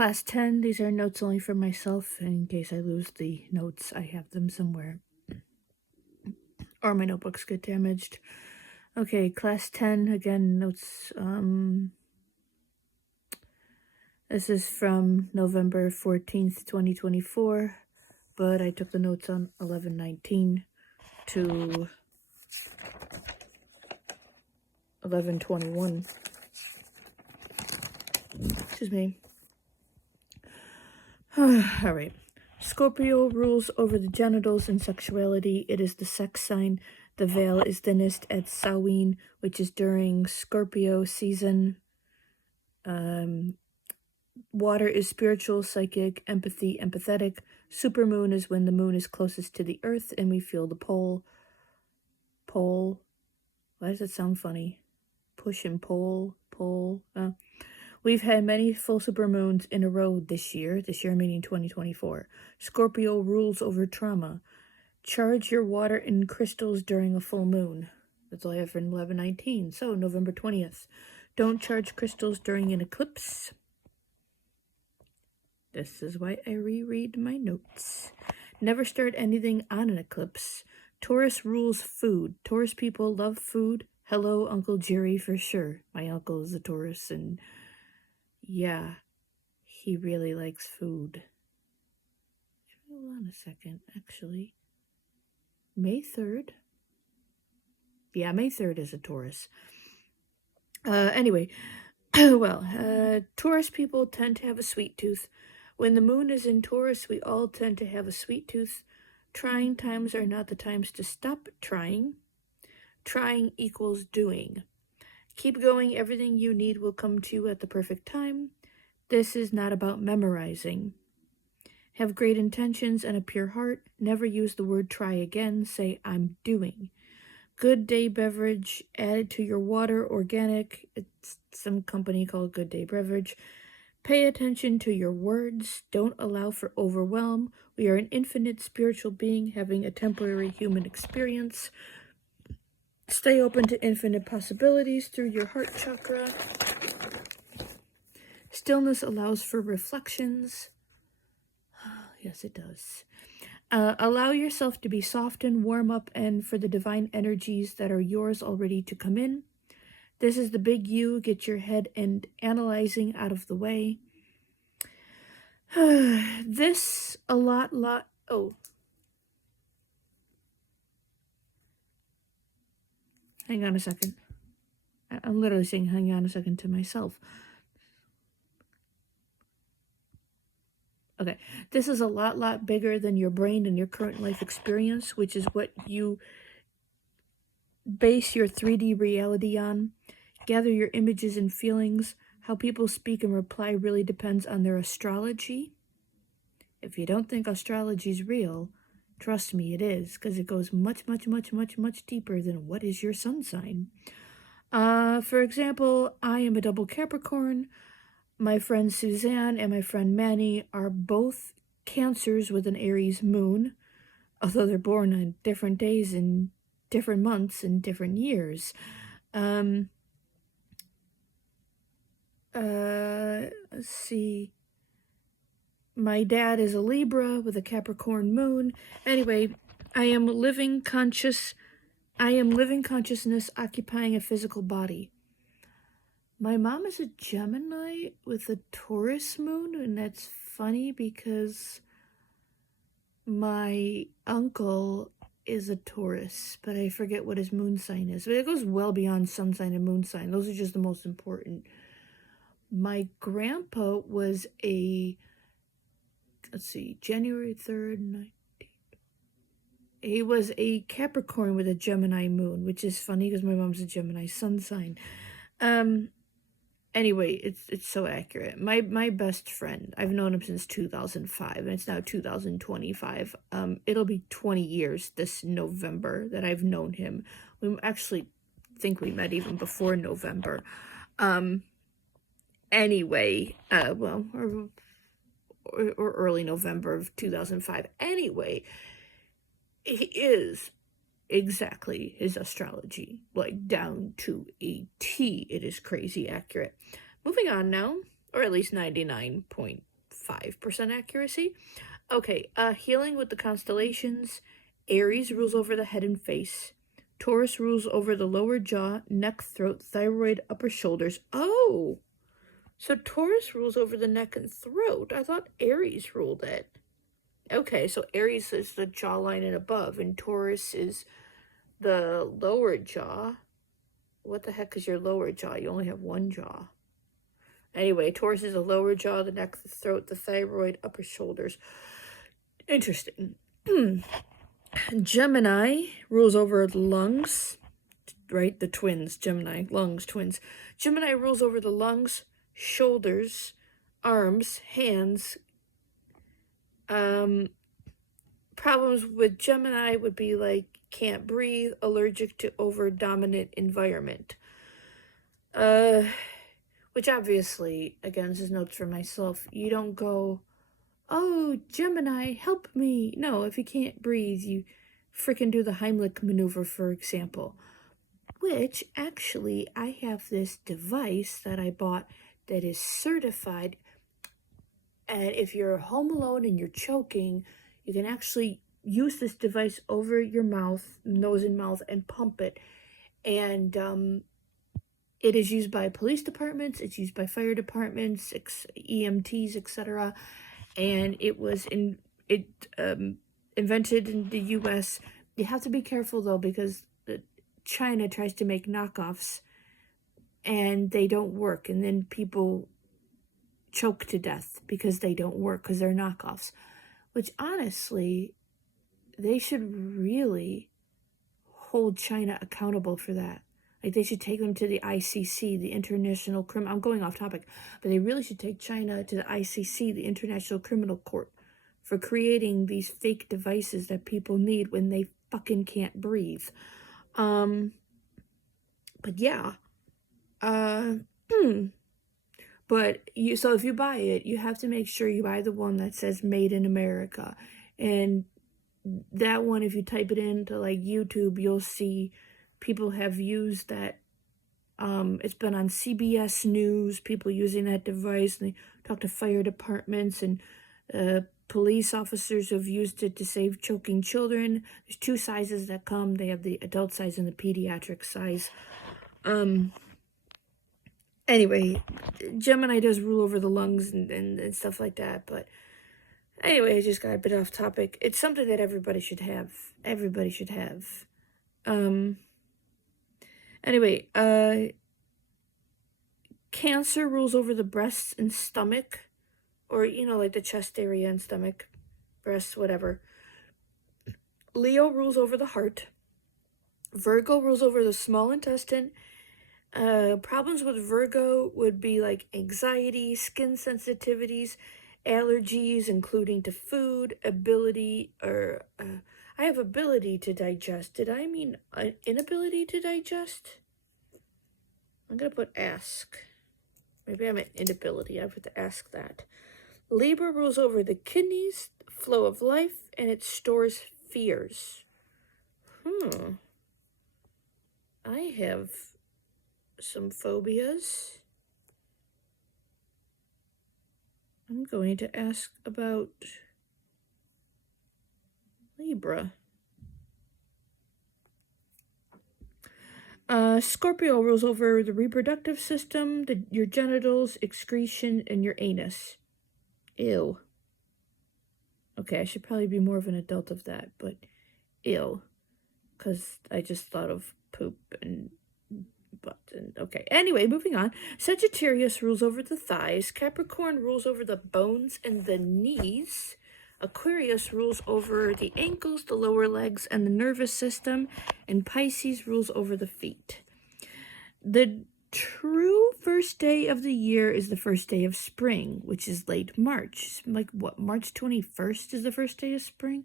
Class 10, these are notes only for myself. In case I lose the notes, I have them somewhere. Or my notebooks get damaged. Okay, class 10, again, notes. This is from November 14th, 2024. But I took the notes on 11/19 to 11/21. Excuse me. Alright. Scorpio rules over the genitals and sexuality. It is the sex sign. The veil is thinnest at Samhain, which is during Scorpio season. Water is spiritual, psychic, empathy, empathetic. Supermoon is when the moon is closest to the earth and we feel the pole. Why does it sound funny? Push and pull. We've had many full supermoons in a row this year meaning 2024. Scorpio rules over trauma. Charge your water in crystals during a full moon. That's all I have for 11/19. So, November 20th. Don't charge crystals during an eclipse. This is why I reread my notes. Never start anything on an eclipse. Taurus rules food. Taurus people love food. Hello, Uncle Jerry, for sure. My uncle is a Taurus, and yeah, he really likes food. Hold on a second, actually. May 3rd? Yeah, May 3rd is a Taurus. Anyway, Taurus people tend to have a sweet tooth. When the moon is in Taurus, we all tend to have a sweet tooth. Trying times are not the times to stop trying. Trying equals doing. Keep going, everything you need will come to you at the perfect time. This is not about memorizing. Have great intentions and a pure heart. Never use the word try again. Say, I'm doing. Good Day beverage added to your water, organic. It's some company called Good Day Beverage. Pay attention to your words. Don't allow for overwhelm. We are an infinite spiritual being having a temporary human experience. Stay open to infinite possibilities through your heart chakra. Stillness allows for reflections. Yes, it does. Allow yourself to be soft and warm up and for the divine energies that are yours already to come in. This is the big you. Get your head and analyzing out of the way. Oh. Hang on a second. I'm literally saying hang on a second to myself. Okay, this is a lot bigger than your brain and your current life experience, which is what you base your 3D reality on. Gather your images and feelings. How people speak and reply really depends on their astrology. If you don't think astrology is real, trust me, it is, because it goes much deeper than what is your sun sign. For example, I am a double Capricorn. My friend Suzanne and my friend Manny are both Cancers with an Aries moon, although they're born on different days and different months and different years. Let's see. My dad is a Libra with a Capricorn moon. Anyway, I am living consciousness occupying a physical body. My mom is a Gemini with a Taurus moon, and that's funny because my uncle is a Taurus, but I forget what his moon sign is. But it goes well beyond sun sign and moon sign. Those are just the most important. My grandpa was January 3rd, 19th. He was a Capricorn with a Gemini moon, which is funny because my mom's a Gemini sun sign. Anyway, it's so accurate. My best friend, I've known him since 2005, and it's now 2025. It'll be 20 years this November that I've known him. We actually think we met even before November. Anyway, or early November of 2005. Anyway, he is exactly his astrology, like down to a T. It is crazy accurate. Moving on now, or at least 99.9% 5% accuracy. Okay, healing with the constellations. Aries rules over the head and face. Taurus rules over the lower jaw, neck, throat, thyroid, upper shoulders. Oh, so Taurus rules over the neck and throat. I thought Aries ruled it. Okay, so Aries is the jawline and above, and Taurus is the lower jaw. What the heck is your lower jaw? You only have one jaw. Anyway, Taurus is the lower jaw, the neck, the throat, the thyroid, upper shoulders. Interesting. Gemini rules over the lungs, right? The twins, Gemini, lungs, twins. Gemini rules over the lungs, shoulders, arms, hands. Problems with Gemini would be like can't breathe, allergic to over-dominant environment. Which obviously, again, this is notes for myself. You don't go, oh, Gemini, help me. No, if you can't breathe, you freaking do the Heimlich maneuver, for example. Which, actually, I have this device that I bought that is certified. And if you're home alone and you're choking, you can actually use this device over your mouth, nose and mouth, and pump it. And it is used by police departments, it's used by fire departments, EMTs, etc. And it was invented in the US. You have to be careful though, because China tries to make knockoffs and they don't work, and then people choke to death because they don't work because they're knockoffs, which honestly, they should really hold China accountable for that. Like, they should take them to the ICC, the International Criminal... I'm going off topic, but they really should take China to the ICC, the International Criminal Court, for creating these fake devices that people need when they fucking can't breathe. But yeah. But so if you buy it, you have to make sure you buy the one that says Made in America. And that one, if you type it into like YouTube, you'll see people have used that. It's been on CBS News, people using that device, and they talk to fire departments, and police officers have used it to save choking children. There's 2 sizes that come. They have the adult size and the pediatric size. Anyway, Gemini does rule over the lungs and stuff like that, but anyway, I just got a bit off topic. It's something that everybody should have. Everybody should have. Anyway, Cancer rules over the breasts and stomach, or, like the chest area and stomach, breasts, whatever. Leo rules over the heart. Virgo rules over the small intestine. Problems with Virgo would be like anxiety, skin sensitivities, allergies, including to food, ability, or I have ability to digest. Did I mean inability to digest? I'm gonna put ask. Maybe I meant inability. I have to ask that. Libra rules over the kidneys, flow of life, and it stores fears. I have some phobias. I'm going to ask about Libra. Scorpio rules over the reproductive system, your genitals, excretion, and your anus. Ew. Okay, I should probably be more of an adult of that, but ew. Because I just thought of poop and butt and... Okay, anyway, moving on. Sagittarius rules over the thighs. Capricorn rules over the bones and the knees. Aquarius rules over the ankles, the lower legs, and the nervous system. And Pisces rules over the feet. The true first day of the year is the first day of spring, which is late March. Like, what, March 21st is the first day of spring?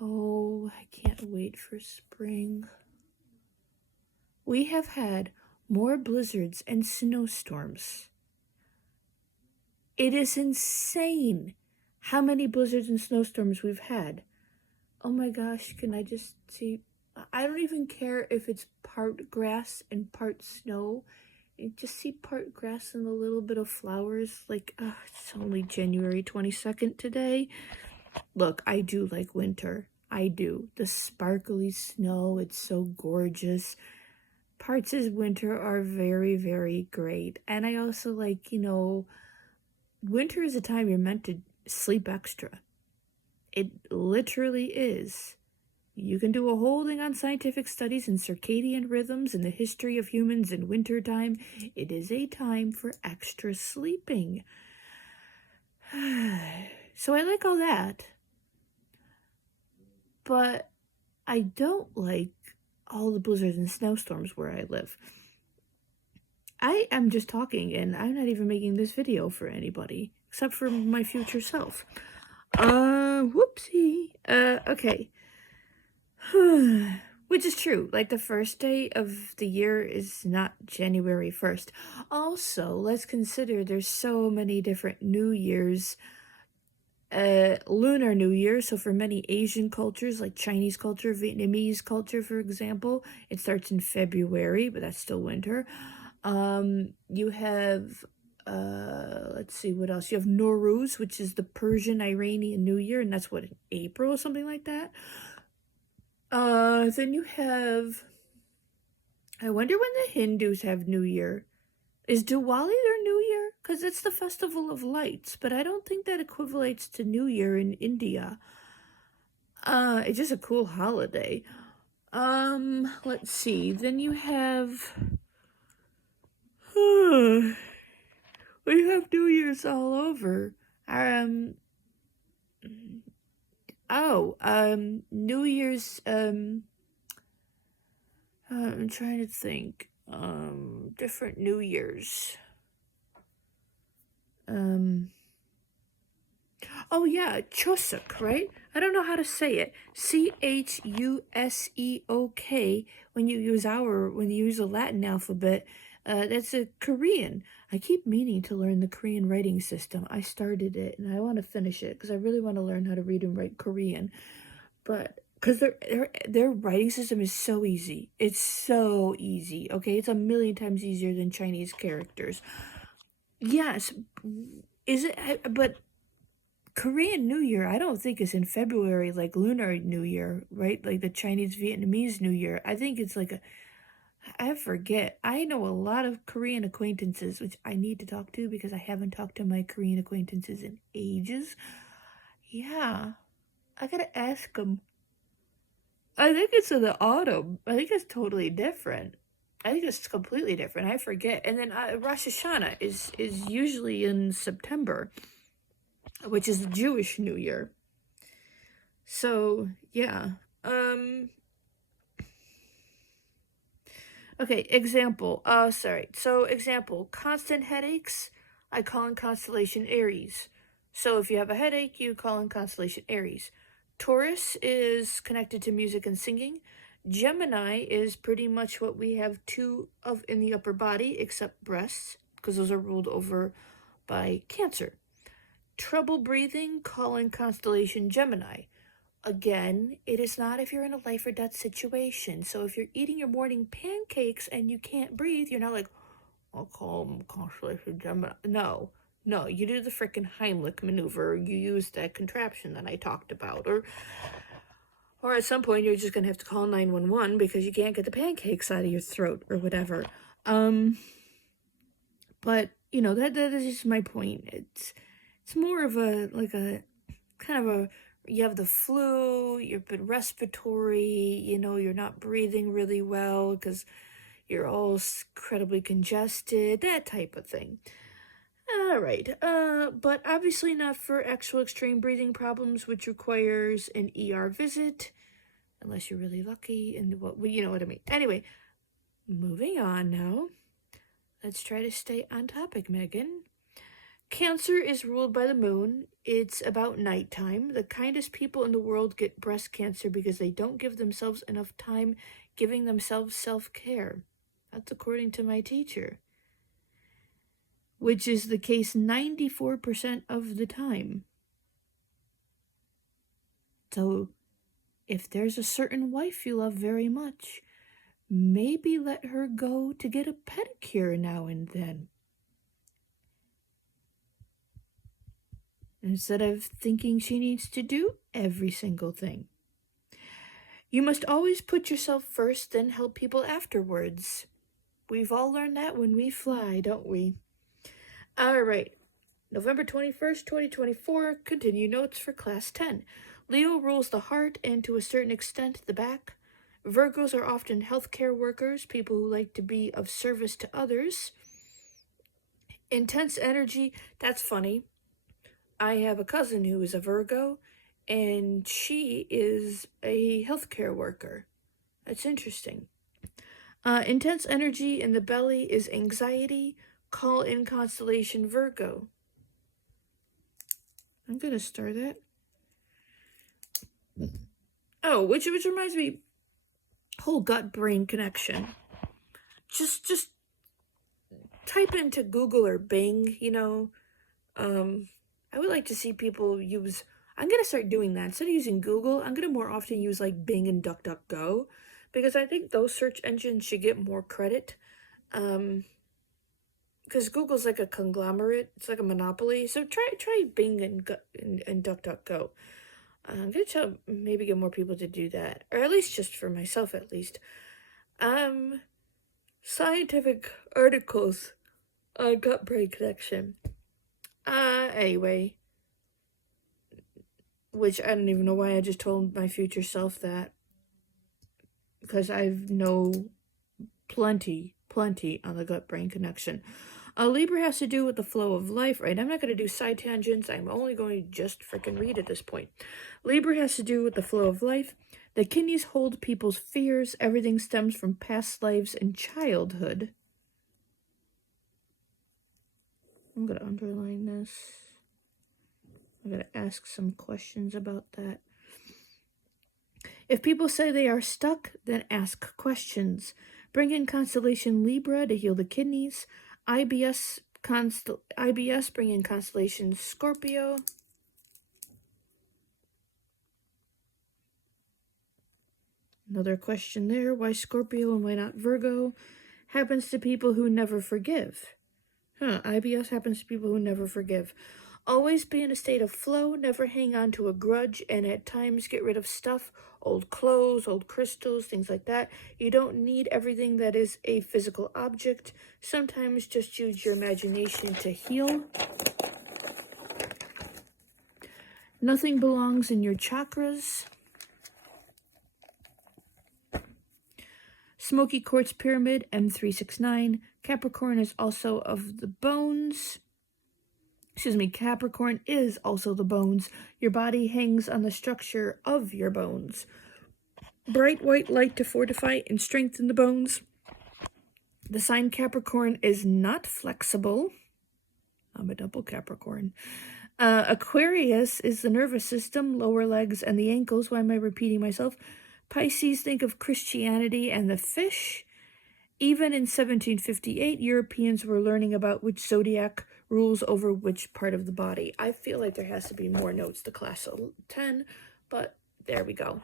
Oh, I can't wait for spring. We have had more blizzards and snowstorms. It is insane how many blizzards and snowstorms we've had. Oh my gosh, can I just see? I don't even care if it's part grass and part snow. You just see part grass and a little bit of flowers. Like, it's only January 22nd today. Look, I do like winter. I do. The sparkly snow, it's so gorgeous. Parts of winter are very, very great. And I also like, winter is a time you're meant to sleep extra. It literally is. You can do a whole thing on scientific studies and circadian rhythms and the history of humans in wintertime. It is a time for extra sleeping. So I like all that. But I don't like all the blizzards and snowstorms where I live. I am just talking and I'm not even making this video for anybody except for my future self. Whoopsie. Okay. Which is true. Like, the first day of the year is not January 1st. Also, let's consider there's so many different New Years. Lunar New Year, so for many Asian cultures, like Chinese culture, Vietnamese culture, for example, it starts in February, but that's still winter. You have, let's see, what else? You have Nowruz, which is the Persian Iranian New Year, and that's what, in April or something like that. Then you have, I wonder when the Hindus have New Year. Is Diwali their New Year? Because it's the Festival of Lights, but I don't think that equivalates to New Year in India. It's just a cool holiday. Let's see. Then you have... we have New Year's all over. New Year's, I'm trying to think. Different New Years. Oh yeah, Chuseok, right? I don't know how to say it. Chuseok. When you use the Latin alphabet, that's a Korean. I keep meaning to learn the Korean writing system. I started it and I want to finish it because I really want to learn how to read and write Korean. But because their writing system is so easy. It's so easy. Okay, it's a million times easier than Chinese characters. Yes, is it? But Korean New Year, I don't think is in February like Lunar New Year, right? Like the Chinese Vietnamese New Year. I think it's like I forget. I know a lot of Korean acquaintances, which I need to talk to because I haven't talked to my Korean acquaintances in ages. Yeah, I gotta ask them. I think it's in the autumn. I think it's totally different. I think it's completely different. I forget. And then Rosh Hashanah is usually in September, which is the Jewish New Year. So, yeah. Okay, example. So, example, constant headaches, I call in constellation Aries. So, if you have a headache, you call in constellation Aries. Taurus is connected to music and singing. Gemini is pretty much what we have two of in the upper body, except breasts, because those are ruled over by Cancer. Trouble breathing, call in constellation Gemini. Again, it is not if you're in a life or death situation. So if you're eating your morning pancakes and you can't breathe, you're not like, I'll call constellation Gemini. No, you do the frickin' Heimlich maneuver. You use that contraption that I talked about. Or at some point, you're just going to have to call 911 because you can't get the pancakes out of your throat or whatever. But, that is just my point. It's more of a kind of a, you have the flu, you're a bit respiratory, you're not breathing really well because you're all incredibly congested, that type of thing. All right, but obviously not for actual extreme breathing problems, which requires an ER visit, unless you're really lucky, and you know what I mean. Anyway, moving on now. Let's try to stay on topic, Megan. Cancer is ruled by the moon. It's about nighttime. The kindest people in the world get breast cancer because they don't give themselves enough time giving themselves self-care. That's according to my teacher. Which is the case 94% of the time. So, if there's a certain wife you love very much, maybe let her go to get a pedicure now and then, instead of thinking she needs to do every single thing. You must always put yourself first, then help people afterwards. We've all learned that when we fly, don't we? All right. November 21st, 2024, continue notes for Class 10. Leo rules the heart and, to a certain extent, the back. Virgos are often healthcare workers, people who like to be of service to others. Intense energy, that's funny. I have a cousin who is a Virgo, and she is a healthcare worker. That's interesting. Intense energy in the belly is anxiety. Call in constellation Virgo. I'm gonna start that. Oh, which reminds me, whole gut-brain connection. Just type into Google or Bing, I would like to see people use, I'm going to start doing that. Instead of using Google, I'm going to more often use like Bing and DuckDuckGo, because I think those search engines should get more credit. Because Google's like a conglomerate, it's like a monopoly. So try Bing and DuckDuckGo. I'm going to try maybe get more people to do that, or at least just for myself at least. Scientific articles on gut-brain connection. Anyway, which I don't even know why I just told my future self that, because I know plenty on the gut-brain connection. Libra has to do with the flow of life, right? I'm not going to do side tangents. I'm only going to just freaking read at this point. Libra has to do with the flow of life. The kidneys hold people's fears. Everything stems from past lives and childhood. I'm going to underline this. I'm going to ask some questions about that. If people say they are stuck, then ask questions. Bring in constellation Libra to heal the kidneys. IBS bring in constellation Scorpio. Another question there. Why Scorpio and why not Virgo? Happens to people who never forgive. IBS happens to people who never forgive. Always be in a state of flow, never hang on to a grudge, and at times get rid of stuff, old clothes, old crystals, things like that. You don't need everything that is a physical object. Sometimes just use your imagination to heal. Nothing belongs in your chakras. Smoky quartz pyramid, M369. Capricorn is also of the bones. Capricorn is also the bones. Your body hangs on the structure of your bones. Bright white light to fortify and strengthen the bones. The sign Capricorn is not flexible. I'm a double Capricorn. Aquarius is the nervous system, lower legs, and the ankles. Why am I repeating myself? Pisces, think of Christianity and the fish. Even in 1758, Europeans were learning about which zodiac rules over which part of the body. I feel like there has to be more notes to class 10, but there we go.